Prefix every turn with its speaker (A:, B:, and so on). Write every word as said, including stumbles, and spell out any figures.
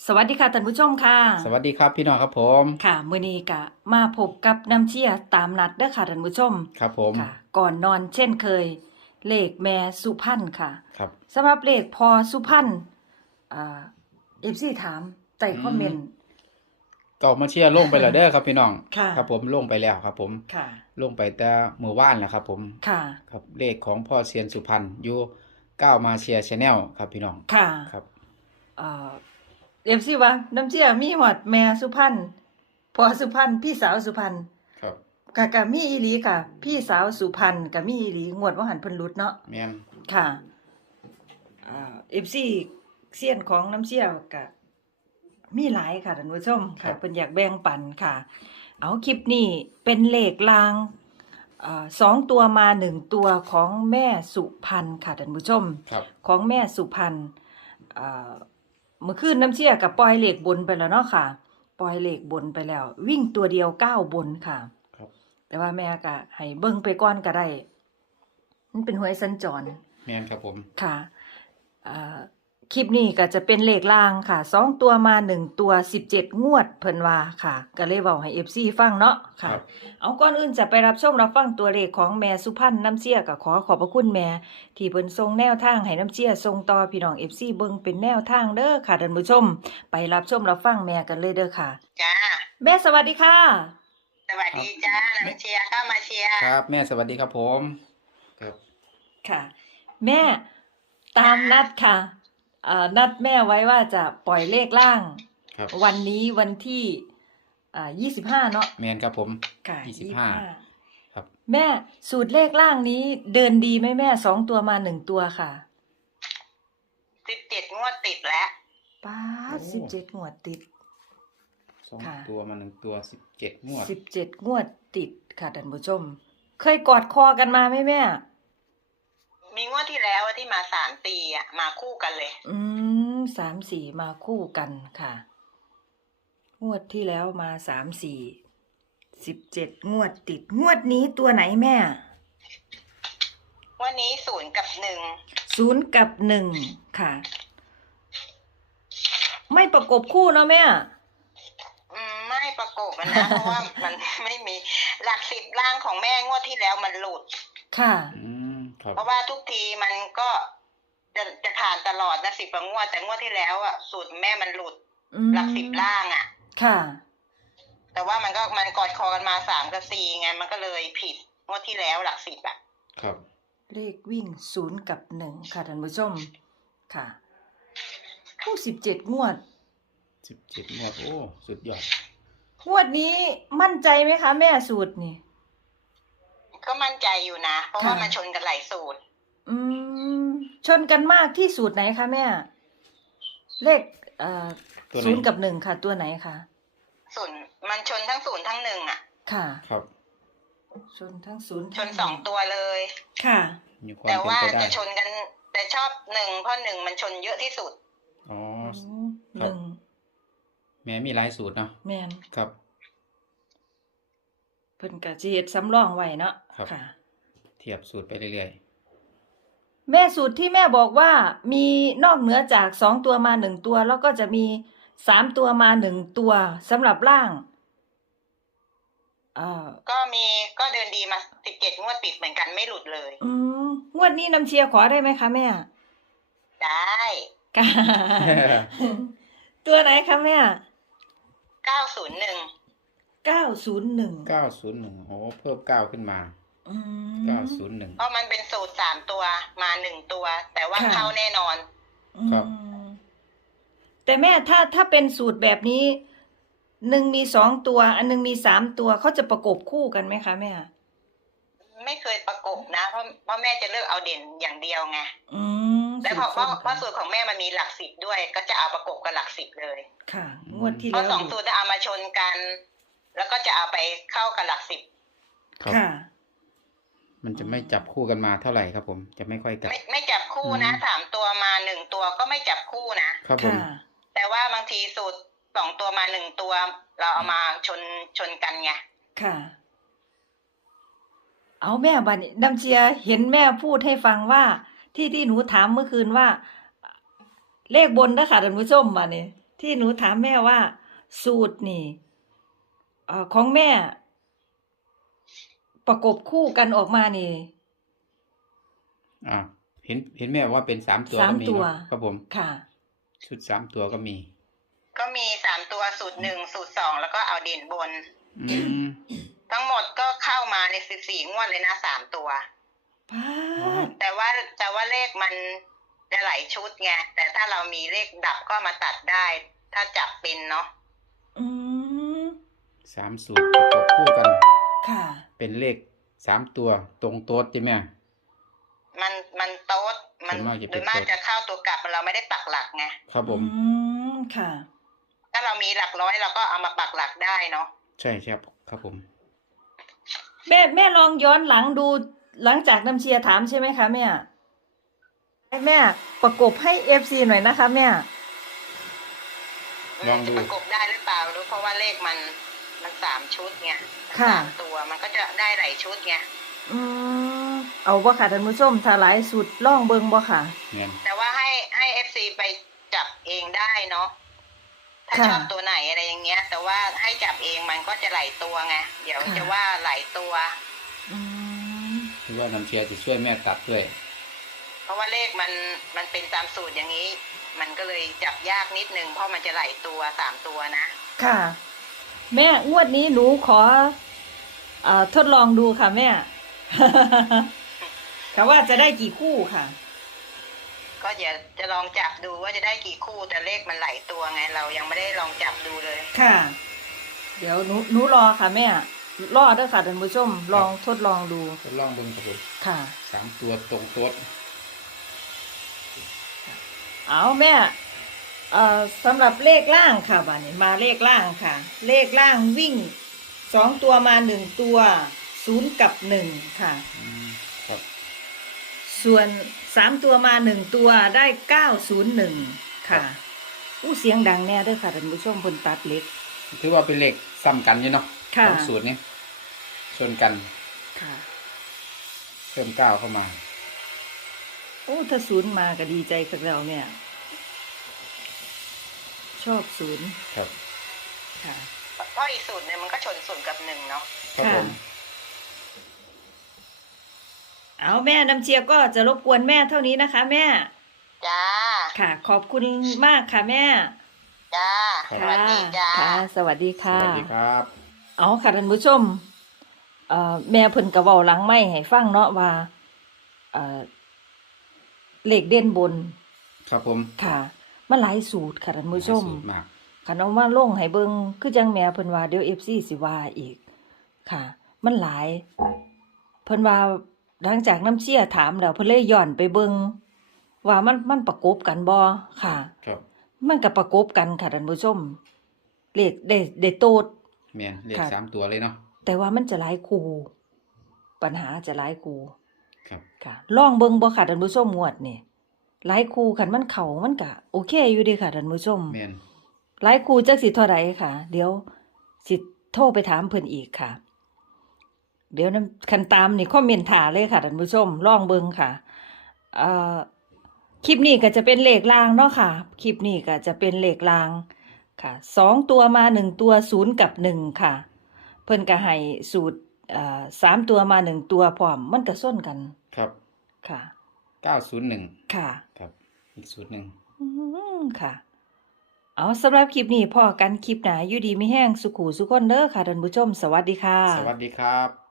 A: สวัสดีค่ะท่านผู้ชมค่ะ
B: สวัสดีครับพี่น้องครับผม
A: ค่ะมื้อนี้ก็มาพบกับน้ำเชี่ยตามนัดเด้อค่ะท่านผู้ชม
B: ครับผม
A: ค่ะ ก่อนนอนเช่นเคย เลขแม่สุพรรณค่ะ
B: ครับ
A: สำหรับเลขพอสุพรรณอ่า เอฟ ซี ถามใต้คอมเมนต์
B: เก่ามาเชียร์ลงไปแล้วเด้อครับพี่น้อง
A: ค่ะ
B: ครับผมลงไปแล้วครับผม
A: ค่ะ
B: ลงไปแต่เมื่อวานแล้วครับผม
A: ค่ะ
B: ครับเลขของพ่อเซียนสุพรรณอยู่ก้าวมาเชียร์ชาแนลครับพี่น้อง
A: ค่ะ
B: ครับ
A: เอ่อ เอฟ ซี ว่าน้ำเชี่ยมีฮอดแม่สุพรรณพอสุพรรณพี่สาวสุพรรณ
B: ครับ
A: ก็ก็มีอีหลีค่ะ พี่สาวสุพรรณก็มีอีหลีงวดว่าหันเพิ่นหลุดเนาะ
B: แม่น
A: ค่ะอ่า เอฟ ซี เซียนของน้ำเชี่ยวก็มีหลายค่ะท่านผู้ชมค่ะเพิ่นอยากแบ่งปันค่ะ เอาคลิปนี้เป็นเลขลางอ่าสองตัวมาหนึ่งตัวของแม่สุพรรณค่ะท่านผู้ชม
B: ครับ
A: ของแม่สุพรรณอ่าเมื่อคืนน้ำเชี่ยกับปล่อยเลขบนไปแล้วเนาะค่ะ ปล่อยเลขบนไปแล้ว วิ่งตัวเดียวเก้าบนค่ะ
B: ครับ
A: แต่ว่าแม่ก็ให้เบิ่งไปก่อนก็ได้ มันเป็นหวยสัญจร
B: แม่นครับผม
A: ค่ะอ่าคลิปนี้ก็จะเป็นเลขล่างค่ะสองตัวมาหนึ่งตัวสิบเจ็ดงวดเพิ่นว่าค่ะ ก็เลยเว้าให้ เอฟ ซี ฟังเนาะ
B: ค
A: ค่ะ
B: รับ
A: เอาก่อนอื่นจะไปรับชมรับฟังตัวเลขของแม่สุพรรณน้ำเชี่ยก็ขอขอบพระคุณแม่ที่เพิ่นส่งแนวทางให้น้ำเชี่ยส่งต่อพี่น้อง เอฟ ซี เบิ่งเป็นแนวทางเด้อค่ะท่านผู้ชม ไปรับชมรับฟังแม่กันเลยเด้อค่ะ
C: จ้า
A: แม่สวัสดีค่ะ
C: สวัสดีจ้าน้ำเชียร์เข้ามาเชียร์
B: ครับแม่สวัสดีครับผมครับ
A: ค่ะ แม่ตามนัดค่ะเอ่อนัดแม่ไว้ว่าจะปล่อยเลขล่าง
B: ครับ
A: วันนี้วันที่อ่ายี่สิบห้าเนาะ
B: แม่นครับผม
A: ค่ะ
B: ยี่สิบห้าครับ
A: แม่สูตรเลขล่างนี้เดินดีไหมแม่สองตัวมาหนึ่งตัวค่ะ
C: สิบเจ็ดงวดติดแล้ว
A: ป้าสิบเจ็ดงวดติด
B: สอง
A: ค่ะ
B: ตัวมาหนึ่งตัวสิบเจ็ดงวด
A: สิบเจ็ดงวดติดค่ะท่านผู้ชม เคยกอดคอกันมาไหมแม่
C: มีงวดที่แล้วอะที่มาสามปีอ่ะมาคู่กันเลย
A: อืมสามสี่มาคู่กันค่ะ งวดที่แล้วมาสามสี่สิบเจ็ดงวดติด งวดนี้ตัวไหนแม่
C: วันนี้ศูนย์กับหนึ่ง
A: ศูนย์กับหนึ่งค่ะ ไม่ประกบคู่เนาะแม่
C: อืมไม่ประกบอะนะ เพราะว่ามันไม่มีหลักสิบล่างของแม่งวดที่แล้วมันหลุด
A: ค่ะ
B: อืมครับ
C: เพราะว่าทุกทีมันก็จะจะผ่านตลอดนะสิบกว่างวดแต่งวดที่แล้วอ่ะสูตรแม่มันหลุด
A: อืม
C: หลักสิบล่างอ่ะ
A: ค่ะ
C: แต่ว่ามันก็มันกอดคอกันมาสามกับสี่ไงมันก็เลยผิดงวดที่แล้วหลักสิบอ่ะ
B: ครับ
A: เลขวิ่งศูนย์กับหนึ่งค่ะท่านผู้ชม ค่ะผู้สิบเจ็ดงวด
B: สิบเจ็ดงวดโอ้สุดยอด
A: งวดนี้มั่นใจไหมคะแม่สูตรนี่
C: ก็มั่นใจอยู่นะ เพราะว่า
A: ค่ะ
C: มันชนกันหลายสูตร
A: อืม ชนกันมากที่สูตรไหนคะแม่ เลขเอ่อ
B: ตัวไหน
A: ศูนย์กับหนึ่งค่ะ ตัวไหนคะ
C: ศูนย์มันชนทั้งศูนย์ทั้งหนึ่งอ่ะ
A: ค่ะ
B: ครับ
A: ชนทั้งศูนย์
C: ชนสองตัวเลย
A: ค่ะ
B: มีความ
C: แต่
B: เป็น
C: ว่า
B: ไปได้
C: จะชนกัน แต่ชอบหนึ่งเพราะหนึ่งมันชนเยอะที่สุด
B: อ๋อ
A: อืม
B: ค
A: ห
B: รับ
A: นึ่ง
B: แม่มีหลายสูตรเนาะ
A: แมน
B: ครับ
A: เพิ่นก็สิเฮ็ดสำรองไว้เนาะ
B: ครับ
A: ค่ะ
B: เทียบสูตรไปเรื่อย
A: แม่สูตรที่แม่บอกว่ามีนอกเหนือจากสองตัวมาหนึ่งตัว แล้วก็จะมีสามตัวมาหนึ่งตัวสำหรับล่างเอ่อ
C: ก็มีก็เดินดีมาสิบเจ็ดงวดติดเหมือนกันไม่หลุดเลย
A: อืมงวดนี้น้ำเชียร์ขอได้ไหมคะแม่
C: ได้
A: ค่ะ
B: ๆ
A: ตัวไหนคะแม่
C: เก้าศูนย์หนึ่ง
A: เก้าศูนย์หนึ่ง
B: เก้าศูนย์หนึ่งโอ้เพิ่มเก้าขึ้นมา
A: อืม
B: เก้าศูนย์หนึ่ง
C: เพราะมันเป็นสูตรสามตัวมาหนึ่งตัว แต่ว่า
A: ค่ะ
C: เข้าแน่นอน
B: ครับ
A: อืมแต่แม่ถ้าถ้าเป็นสูตรแบบนี้หนึ่งมีสองตัว อันหนึงมีสามตัวเขาจะประกบคู่กันไหมคะแม่
C: ไม่เคยประกบนะ เพราะเพราะแม่จะเลือกเอาเด่นอย่างเดียวไง
A: อืม
C: แล้วเพราะ
A: สู
C: ว่า
A: ตร
C: เพราะสูตรของแม่มันมีหลักสิบด้วย ก็จะเอาประกบกับหลักสิบเลย
A: ค่ะ งวดที่
C: เพ
A: แล้
C: ราะ
A: ว
C: สองสูตรจะเอามาชนกัน แล้วก็จะเอาไปเข้ากับหลักสิบ
B: ครับ
A: ค่ะ
B: มันจะไม่จับคู่กันมาเท่าไหร่ครับผม จะไม่ค่อยจับ
C: ไม่ไม่จับคู่นะ
B: อืม
C: สามตัวมาหนึ่งตัวก็ไม่จับคู่นะ
B: ครับผม
A: ค่ะ
C: แต่ว่าบางทีสูตรสองตัวมาหนึ่งตัว เราเอามาชนชนกันไง
A: ค่ะ เอาแม่บัดนี้น้ำเชียร์เห็นแม่พูดให้ฟังว่า ที่ที่หนูถามเมื่อคืนว่า เลขบนนะค่ะท่านผู้ชมมาเนี่ยที่ที่หนูถามแม่ว่า สูตรนี่เอ่อของแม่ ประกบคู่กันออกมานี่
B: อ่าเห็นเห็นแม่ว่าเป็นสามตัว
A: สาม
B: ก็มี
A: ตัว
B: เนาะครับผม
A: ค่ะ
B: ชุดสามตัวก็มี
C: ก็มีสามตัวสูตรหนึ่งสูตรสองแล้วก็เอาเด่นบน
B: อืม
C: ทั้งหมดก็เข้ามาในสิบสี่งวดเลยนะสามตัว
A: พาด
C: แต่ว่าแต่ว่าเลขมันจะหลายชุดไงแต่ถ้าเรามีเลขดับก็มาตัดได้ ถ้าจับเป็นเนาะ
A: อืม
B: สามสูตรประกบคู่กัน
A: ค่ะ
B: เป็นเลขสามตัวตรงโต๊ดใช่ไหม
C: มันมันโต๊ดมัน
B: ส่วนมากจะ
C: โด
B: เป็น
C: ยมาก
B: โต๊ด
C: จะเข้าตัวกลับเราไม่ได้ปักหลักไง
B: ครับผม
A: อืม ค่ะ
C: ถ้าเรามีหลักร้อยเราก็เอามาปักหลักได้เนาะ
B: ใช่ครับครับผม
A: แม่แม่ลองย้อนหลังดูหลังจากน้ำเชียร์ถามใช่ไหมคะแม่ให้แม่ประกบให้เอฟซีหน่อยนะคะแม่
B: ลองดู
C: จะประกบได้หรือเปล่าไม่รู้เพราะว่าเลขมันมันสามชุดไง
A: ค่ะ
C: สามตัวมันก็จะได้หลายชุดไง
A: อืม เอาบ่ค่ะท่านผู้ชมถ้าหลายสุดล่องเบิงบ่ค่ะ
B: เงี้ย
C: แต่ว่าให้ให้เอฟซีไปจับเองได้เนาะถ้า
A: ค่ะ
C: ชอบตัวไหนอะไรอย่างเงี้ย แต่ว่าให้จับเองมันก็จะหลายตัวไงเดี๋ยว
A: ค่ะ
C: จะว่าหลายตัว
A: อืม
B: คือว่าน้ำเชียร์จะช่วยแม่ตัดด้วย
C: เพราะว่าเลขมันมันเป็นตามสูตรอย่างนี้ มันก็เลยจับยากนิดนึงเพราะมันจะหลายตัวสามตัวนะ
A: ค่ะ แม่งวดนี้หนูขอเอ่อทดลองดูค่ะแม่ ค่ะว่าจะได้กี่คู่ค่ะ
C: ก็อย่าจะลองจับดูว่าจะได้กี่คู่แต่เลขมันหลายตัวไง เรายังไม่ได้ลองจับดูเลย
A: ค่ะ เดี๋ยวหนูหนูรอค่ะแม่ รอเด้อค่ะท่านผู้ชม ลองทดลองดู
B: ทดลองเบิ่งครับผม
A: ค่ะ
B: สามตัวตรงโต๊ด
A: เอาแม่ เอ่อสำหรับเลขล่างค่ะบัดนี้มาเลขล่างค่ะ เลขล่างวิ่งสองตัวมาหนึ่งตัวศูนย์กับหนึ่งค่ะ
B: อืมครับ
A: ส่วนสามตัวมาหนึ่งตัวได้เก้าศูนย์หนึ่งค่ะอู้เสียงดังแน่เด้อค่ะท่านผู้ชมเพิ่นตัดเล็ก
B: ถือว่าเป็นเลขซ้ำกันอยู่เนาะ
A: ค่ะ
B: สองสูตรนี้ชนกัน
A: ค่ะ
B: เพิ่มเก้าเข้ามา
A: โอ้ถ้าศูนย์มาก็ดีใจกับเราเนี่ย ชอบศูนย์
B: ครับ
A: ค่ะ
C: เพราะอีกสูตรหนึ่งมันก็ชนศูนย์กับหนึ่งเนาะ
B: ครับผม
A: เอาแม่น้ำเชียร์ก็จะรบกวนแม่เท่านี้นะคะ แม่
C: จ้า
A: ค่ะ ขอบคุณมากค่ะแม่
C: จ้า สวัสดีจ้า
A: ค่ะ สวัสดี
B: ส
A: ค่ะ
B: วัสดีครับ
A: เอาค่ะท่านผู้ชม เอ่อแม่เพิ่นก็เว้าหลังไม้ให้ฟังเนาะว่า เอ่อเลขเด่นบน
B: ครับผม
A: ค่ะมันหลายสูตรค่ะท่านผู้ชม
B: สูตรมาก
A: คันเอามาลงให้เบิ่งคือจังแม่เพิ่นว่าเดี๋ยว เอฟ ซี สิว่าอีก ค่ะ มันหลาย เพิ่นว่าหลังจากน้ำเชี่ยถามแล้วเพิ่นเลยย้อนไปเบิ่งว่ามันมันประกบกันบ่ค่ะ
B: ครับ
A: มันก็ประกบกันค่ะท่านผู้ชม เลขได้ได้โตด
B: แม่นเลข
A: ค่ะ
B: สามตัวเลยเนาะ
A: แต่ว่ามันจะหลายคู่ ปัญหาจะหลายคู่
B: ครับ
A: ค่ะ ลองเบิ่งบ่ค่ะท่านผู้ชมงวดนี่หลายคู่คันมันเข้ามันก็โอเคอยู่เด้ค่ะท่านผู้ชม
B: แม่น
A: หลายคู่จักสิเท่าไหร่ค่ะ เดี๋ยวสิโทรไปถามเพิ่นอีกค่ะ เดี๋ยวนั้นคันตามนี่คอมเมนต์ถาเลยค่ะท่านผู้ชมลองเบิ่งค่ะเอ่อคลิปนี้ก็จะเป็นเลขรางเนาะค่ะ คลิปนี้ก็จะเป็นเลขรางค่ะสองตัวมาหนึ่งตัวศูนย์กับหนึ่งค่ะ เพิ่นก็ให้สูตรเอ่อสามตัวมาหนึ่งตัวพร้อมมันก็ส้นกัน
B: ครับ
A: ค่ะ
B: เก้าศูนย์หนึ่ง
A: ค่ะ
B: ครับ อีกสูตรหนึ่ง
A: อืมค่ะ เอาสำหรับคลิปนี้พอกันคลิปหนาอยู่ดีไม่แห้งสุขูสุขคนเด้อค่ะท่านผู้ชม สวัสดีค่ะ
B: สวัสดีครับ